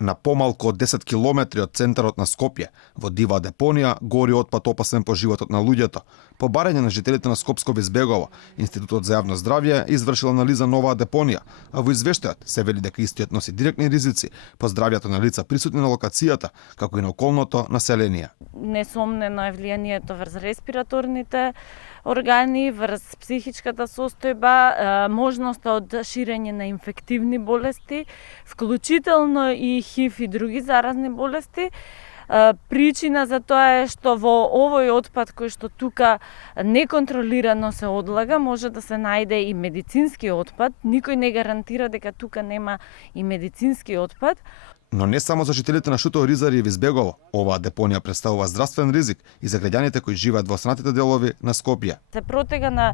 На помалку од 10 километри од центарот на Скопје, во дива депонија, гори отпад опасен по животот на луѓето. По барање на жителите на Скопско Безбегово, Институтот за јавно здравје извршил анализа на оваа депонија, а во извештајот се вели дека истиот носи директни ризици по здравјето на лица присутни на локацијата, како и на околното население. Несомнено е влијанието врз респираторните органи, врз психичката состојба, можноста од ширење на инфективни болести, вклучително и ХИВ и други заразни болести. Причина за тоа е што во овој отпад кој што тука неконтролирано се одлага, може да се најде и медицински отпад. Никој не гарантира дека тука нема и медицински отпад. Но не само за жителите на Шутово Ризари и Визбегово, оваа депонија представува здравствен ризик и за граѓаните кои живеат во останатите делови на Скопје. Се протега на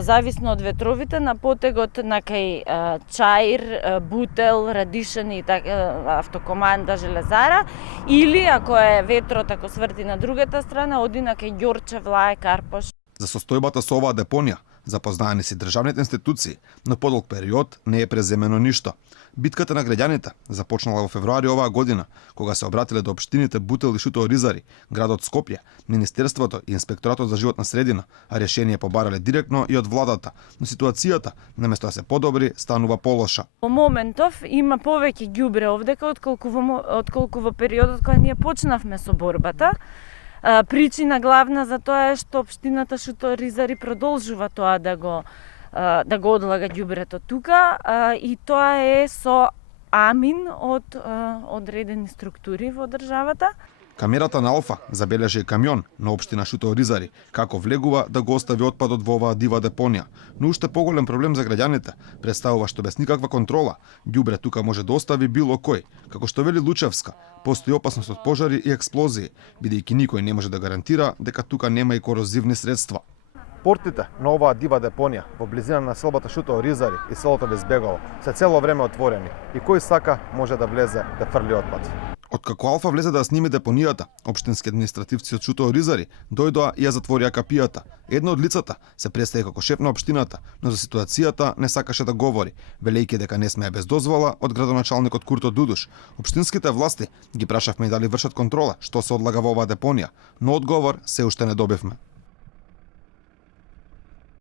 зависно од ветровите на потегот на кај Чаир, Бутел, Радишин и автокоманда Железара, или ако е ветрот ако сврти на другата страна, оди на кај Ѓорче, Влае, Карпош. За состојбата со оваа депонија запознаени си државните институции, но подолг период не е преземено ништо. Битката на граѓаните започнала во февруари оваа година, кога се обратиле до општините Бутел и Шутово Ризари, градот Скопје, Министерството и Инспекторатот за животна средина, а решение побарале директно и од владата, но ситуацијата, наместо да се подобри, станува полоша. Во моментов има повеќе ѓубре овдека отколку во периодот кога ние почнавме со борбата. Причина главна за тоа е што општината Шутово Ризари продолжува тоа да го одлага ѓубрето тука и тоа е со амин од одредени структури во државата. Камерата на Алфа забележа и камион на општина Шутово Ризари, како влегува да го остави отпадот во оваа дива депонија. Но уште поголем проблем за граѓаните представува што без никаква контрола ѓубре тука може да остави било кој. Како што вели Лучевска, постои опасност од пожари и експлозии, бидејќи никој не може да гарантира дека тука нема и корозивни средства. Портите на оваа дива депонија во близина на селбата Шутово Ризари и селото Безбегово се цело време отворени и кој сака може да влезе да фрли отпад. Откако Алфа влезе да сними депонијата, општински административци од Шутово Ризари дојдоа и ја затворија капијата. Едно од лицата се представи како шеф на општината, но за ситуацијата не сакаше да говори, велејќи дека не смее без дозвола од градоначалникот Курто Дудуш. Општинските власти ги прашавме и дали вршат контрола што се одлага во оваа депонија, но одговор се уште не добивме.